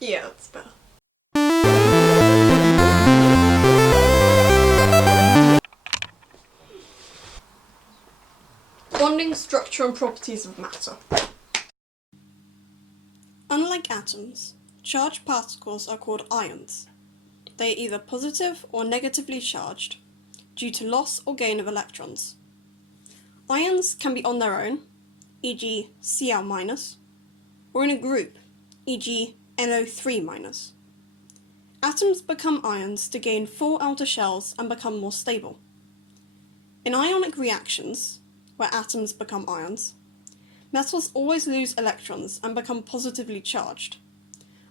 Yeah, that's better. Bonding structure and properties of matter. Unlike atoms, charged particles are called ions. They are either positive or negatively charged due to loss or gain of electrons. Ions can be on their own, e.g. Cl-, or in a group, e.g. NO3-. Atoms become ions to gain full outer shells and become more stable. In ionic reactions, where atoms become ions, metals always lose electrons and become positively charged,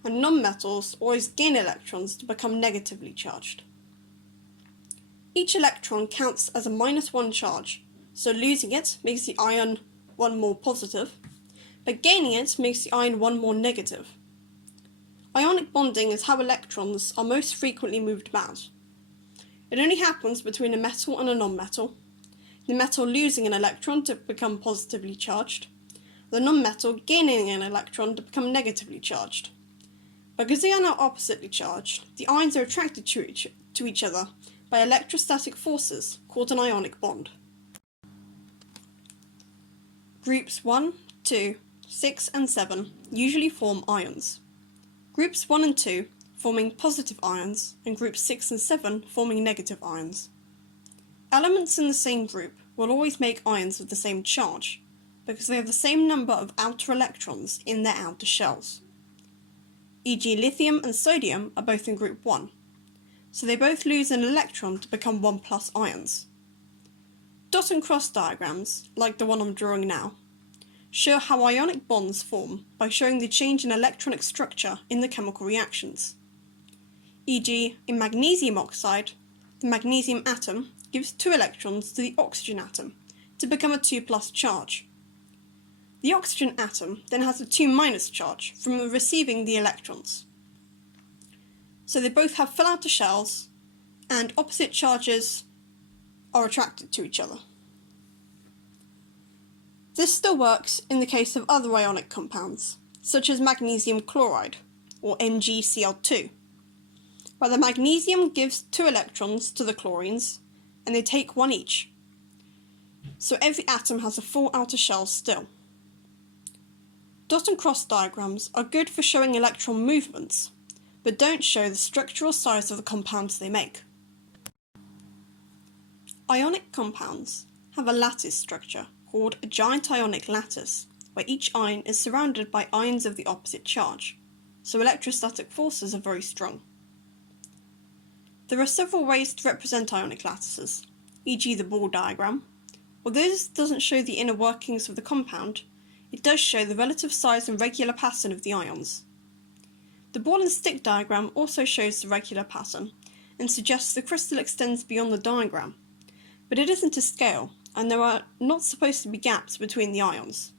and non-metals always gain electrons to become negatively charged. Each electron counts as a -1 charge, so losing it makes the ion 1 more positive, but gaining it makes the ion 1 more negative. Ionic bonding is how electrons are most frequently moved about. It only happens between a metal and a non-metal, the metal losing an electron to become positively charged, the non-metal gaining an electron to become negatively charged. Because they are now oppositely charged, the ions are attracted to each other by electrostatic forces called an ionic bond. Groups 1, 2, 6 and 7 usually form ions. Groups 1 and 2 forming positive ions, and groups 6 and 7 forming negative ions. Elements in the same group will always make ions with the same charge, because they have the same number of outer electrons in their outer shells. E.g. lithium and sodium are both in group 1, so they both lose an electron to become 1+ ions. Dot and cross diagrams, like the one I'm drawing now, show how ionic bonds form by showing the change in electronic structure in the chemical reactions. E.g. in magnesium oxide, the magnesium atom gives 2 electrons to the oxygen atom to become a 2+ charge. The oxygen atom then has a 2- charge from receiving the electrons. So they both have full outer shells, and opposite charges are attracted to each other. This still works in the case of other ionic compounds, such as magnesium chloride, or MgCl2, where the magnesium gives 2 electrons to the chlorines, and they take 1 each. So every atom has a full outer shell still. Dot and cross diagrams are good for showing electron movements, but don't show the structural size of the compounds they make. Ionic compounds have a lattice structure called a giant ionic lattice, where each ion is surrounded by ions of the opposite charge, so electrostatic forces are very strong. There are several ways to represent ionic lattices, e.g. the ball diagram. Although this doesn't show the inner workings of the compound, it does show the relative size and regular pattern of the ions. The ball and stick diagram also shows the regular pattern and suggests the crystal extends beyond the diagram, but it isn't to scale, and there are not supposed to be gaps between the ions.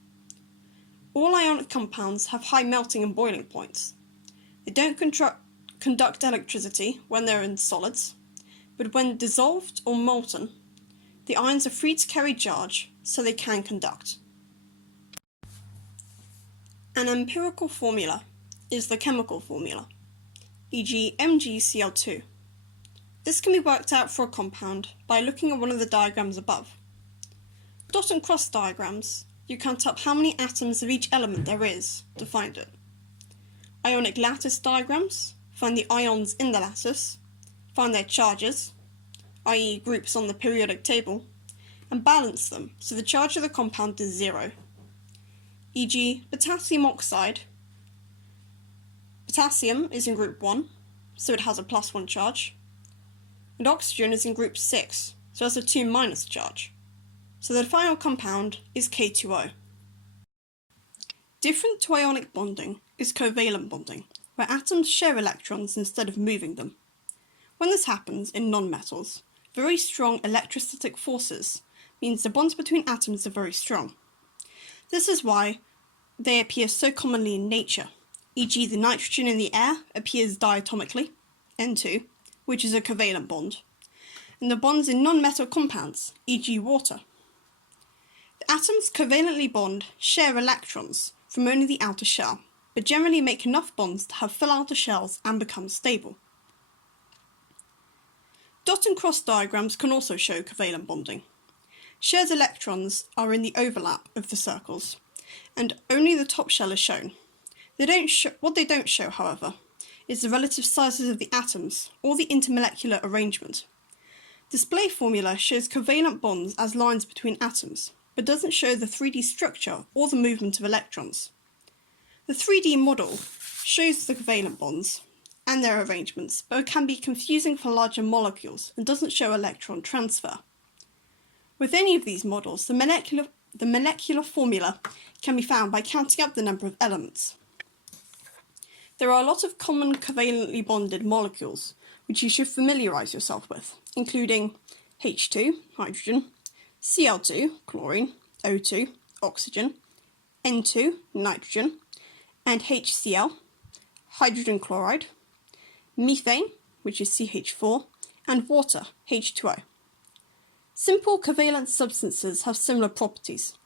All ionic compounds have high melting and boiling points. They don't conduct electricity when they're in solids, but when dissolved or molten, the ions are free to carry charge, so they can conduct. An empirical formula is the chemical formula, e.g. MgCl2. This can be worked out for a compound by looking at one of the diagrams above. Dot and cross diagrams, you count up how many atoms of each element there is to find it. Ionic lattice diagrams find the ions in the lattice, find their charges, i.e. groups on the periodic table, and balance them so the charge of the compound is 0. E.g. potassium oxide. Potassium is in group 1, so it has a +1 charge, and oxygen is in group 6, so it has a 2- charge. So the final compound is K2O. Different to ionic bonding is covalent bonding, where atoms share electrons instead of moving them. When this happens in non-metals, very strong electrostatic forces means the bonds between atoms are very strong. This is why they appear so commonly in nature, e.g. the nitrogen in the air appears diatomically, N2, which is a covalent bond, and the bonds in non-metal compounds, e.g. water. The atoms covalently bond share electrons from only the outer shell, but generally make enough bonds to have fill outer shells and become stable. Dot and cross diagrams can also show covalent bonding. Shared electrons are in the overlap of the circles, and only the top shell is shown. What they don't show, however, is the relative sizes of the atoms or the intermolecular arrangement. Display formula shows covalent bonds as lines between atoms, but doesn't show the 3D structure or the movement of electrons. The 3D model shows the covalent bonds and their arrangements, but it can be confusing for larger molecules and doesn't show electron transfer. With any of these models, the molecular formula can be found by counting up the number of elements. There are a lot of common covalently bonded molecules which you should familiarise yourself with, including H2, hydrogen, Cl2, chlorine, O2, oxygen, N2, nitrogen, and HCl, hydrogen chloride, methane, which is CH4, and water, H2O. Simple covalent substances have similar properties.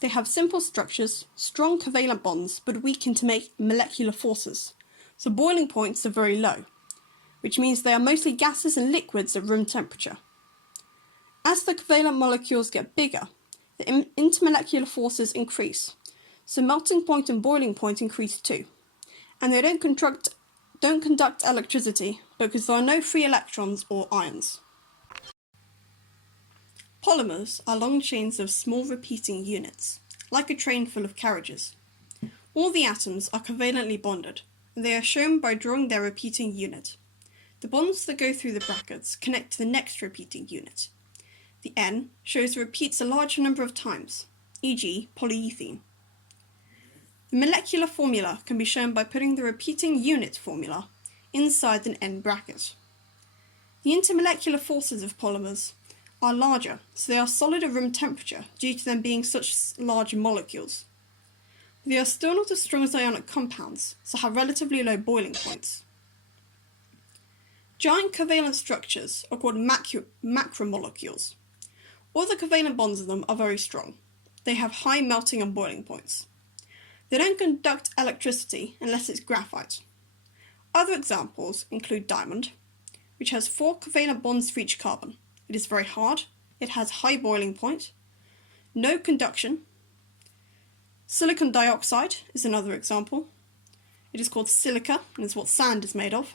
They have simple structures, strong covalent bonds, but weaken to make molecular forces, so boiling points are very low, which means they are mostly gases and liquids at room temperature. As the covalent molecules get bigger, the intermolecular forces increase, so melting point and boiling point increase too, and they don't conduct electricity because there are no free electrons or ions. Polymers are long chains of small repeating units, like a train full of carriages. All the atoms are covalently bonded, and they are shown by drawing their repeating unit. The bonds that go through the brackets connect to the next repeating unit. The N shows it repeats a larger number of times, e.g. polyethene. The molecular formula can be shown by putting the repeating unit formula inside an N bracket. The intermolecular forces of polymers are larger, so they are solid at room temperature due to them being such large molecules. They are still not as strong as ionic compounds, so have relatively low boiling points. Giant covalent structures are called macromolecules. All the covalent bonds of them are very strong. They have high melting and boiling points. They don't conduct electricity unless it's graphite. Other examples include diamond, which has 4 covalent bonds for each carbon. It is very hard, it has high boiling point, no conduction. Silicon dioxide is another example. It is called silica and is what sand is made of.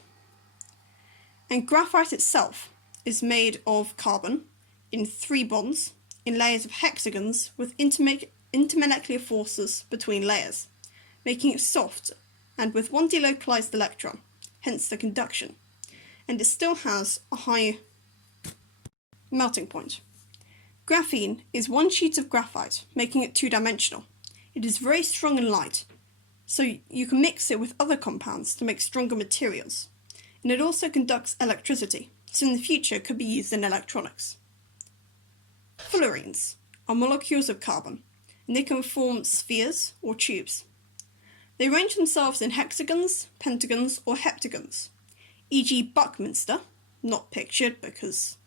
And graphite itself is made of carbon in 3 bonds in layers of hexagons with intermolecular forces between layers, making it soft and with one delocalized electron, hence the conduction, and it still has a high melting point. Graphene is 1 sheet of graphite, making it 2-dimensional. It is very strong and light, so you can mix it with other compounds to make stronger materials, and it also conducts electricity, so in the future could be used in electronics. Fullerenes are molecules of carbon, and they can form spheres or tubes. They arrange themselves in hexagons, pentagons, or heptagons, e.g. Buckminster, not pictured because,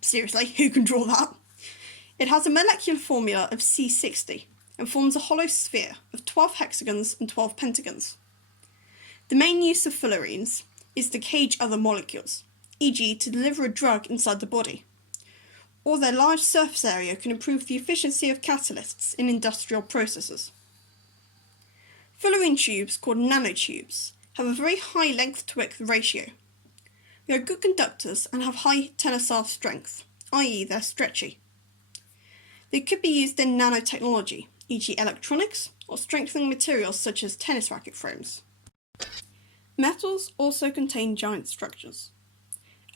seriously, who can draw that? It has a molecular formula of C60 and forms a hollow sphere of 12 hexagons and 12 pentagons. The main use of fullerenes is to cage other molecules, e.g. to deliver a drug inside the body, or their large surface area can improve the efficiency of catalysts in industrial processes. Fullerene tubes, called nanotubes, have a very high length-to-width ratio. They are good conductors and have high tensile strength, i.e. they're stretchy. They could be used in nanotechnology, e.g. electronics, or strengthening materials such as tennis racket frames. Metals also contain giant structures.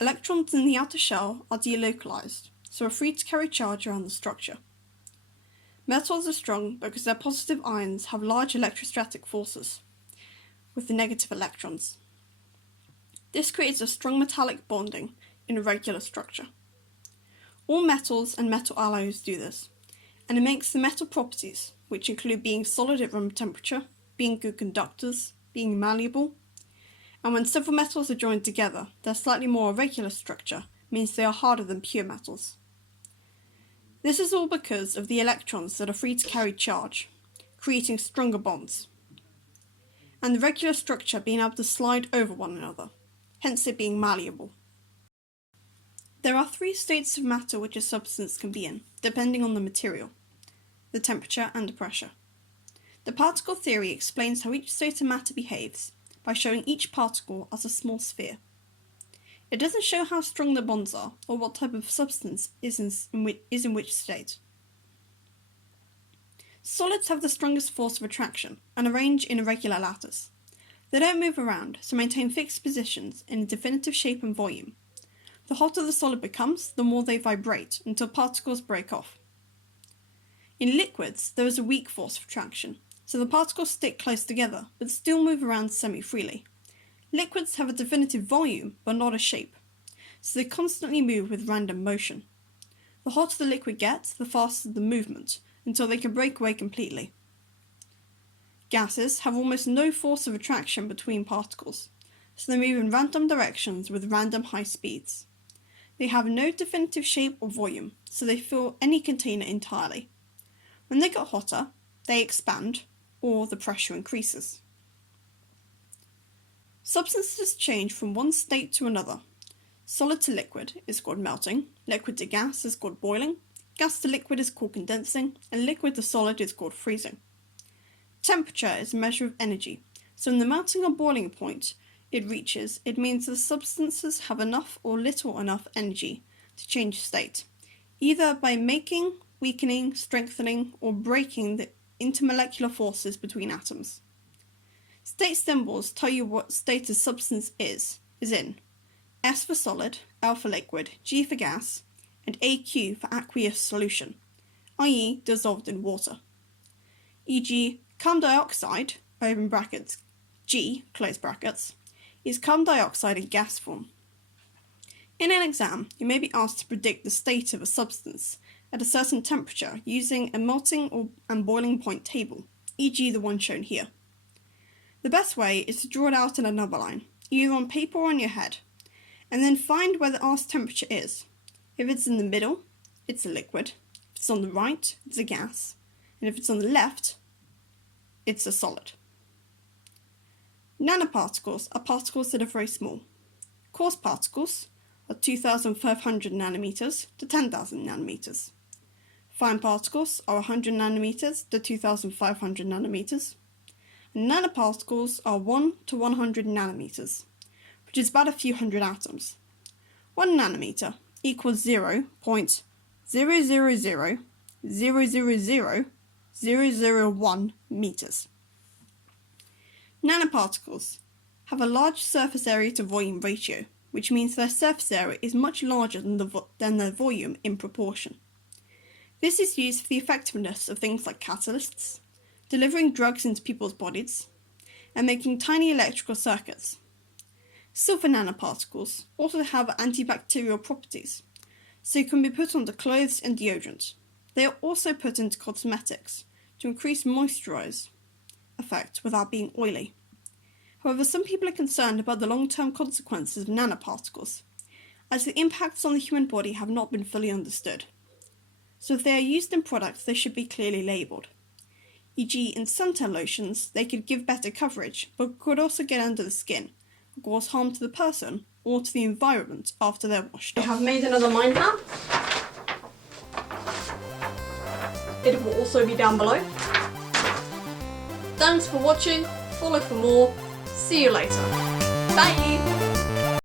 Electrons in the outer shell are delocalized, so are free to carry charge around the structure. Metals are strong because their positive ions have large electrostatic forces with the negative electrons. This creates a strong metallic bonding in a regular structure. All metals and metal alloys do this, and it makes the metal properties, which include being solid at room temperature, being good conductors, being malleable, and when several metals are joined together, their slightly more irregular structure means they are harder than pure metals. This is all because of the electrons that are free to carry charge, creating stronger bonds. and the regular structure being able to slide over one another, hence it being malleable. There are 3 states of matter which a substance can be in, depending on the material, the temperature and the pressure. The particle theory explains how each state of matter behaves by showing each particle as a small sphere. It doesn't show how strong the bonds are or what type of substance is in which state. Solids have the strongest force of attraction and arrange in a regular lattice. They don't move around, so maintain fixed positions in a definitive shape and volume. The hotter the solid becomes, the more they vibrate until particles break off. In liquids, there is a weak force of attraction, so the particles stick close together but still move around semi-freely. Liquids have a definitive volume but not a shape, so they constantly move with random motion. The hotter the liquid gets, the faster the movement, until they can break away completely. Gases have almost no force of attraction between particles, so they move in random directions with random high speeds. They have no definitive shape or volume, so they fill any container entirely. When they get hotter, they expand, or the pressure increases. Substances change from one state to another. Solid to liquid is called melting, liquid to gas is called boiling, gas to liquid is called condensing, and liquid to solid is called freezing. Temperature is a measure of energy, so in the melting or boiling point it reaches, it means the substances have enough or little enough energy to change state, either by making, weakening, strengthening, or breaking the intermolecular forces between atoms. State symbols tell you what state a substance is in S for solid, L for liquid, G for gas, and AQ for aqueous solution, i.e. dissolved in water. E.g., carbon dioxide, open brackets, G, close brackets, is carbon dioxide in gas form. In an exam, you may be asked to predict the state of a substance at a certain temperature using a melting and boiling point table, e.g. the one shown here. The best way is to draw it out in a number line, either on paper or on your head, and then find where the asked temperature is. If it's in the middle, it's a liquid. If it's on the right, it's a gas. And if it's on the left, it's a solid. Nanoparticles are particles that are very small. Coarse particles are 2,500 nanometers to 10,000 nanometers. Fine particles are 100 nanometers to 2,500 nanometers. And nanoparticles are 1 to 100 nanometers, which is about a few hundred atoms. 1 nanometer equals 0.000000001 meters. Nanoparticles have a large surface area to volume ratio, which means their surface area is much larger than their volume in proportion. This is used for the effectiveness of things like catalysts, delivering drugs into people's bodies, and making tiny electrical circuits. Silver nanoparticles also have antibacterial properties, so can be put onto clothes and deodorant. They are also put into cosmetics to increase moisturize effect without being oily. However, some people are concerned about the long-term consequences of nanoparticles, as the impacts on the human body have not been fully understood. So if they are used in products, they should be clearly labelled. E.g. in suntan lotions, they could give better coverage, but could also get under the skin, and cause harm to the person or to the environment after they're washed off. I have made another mind map. It will also be down below. Thanks for watching, follow for more, see you later. Bye!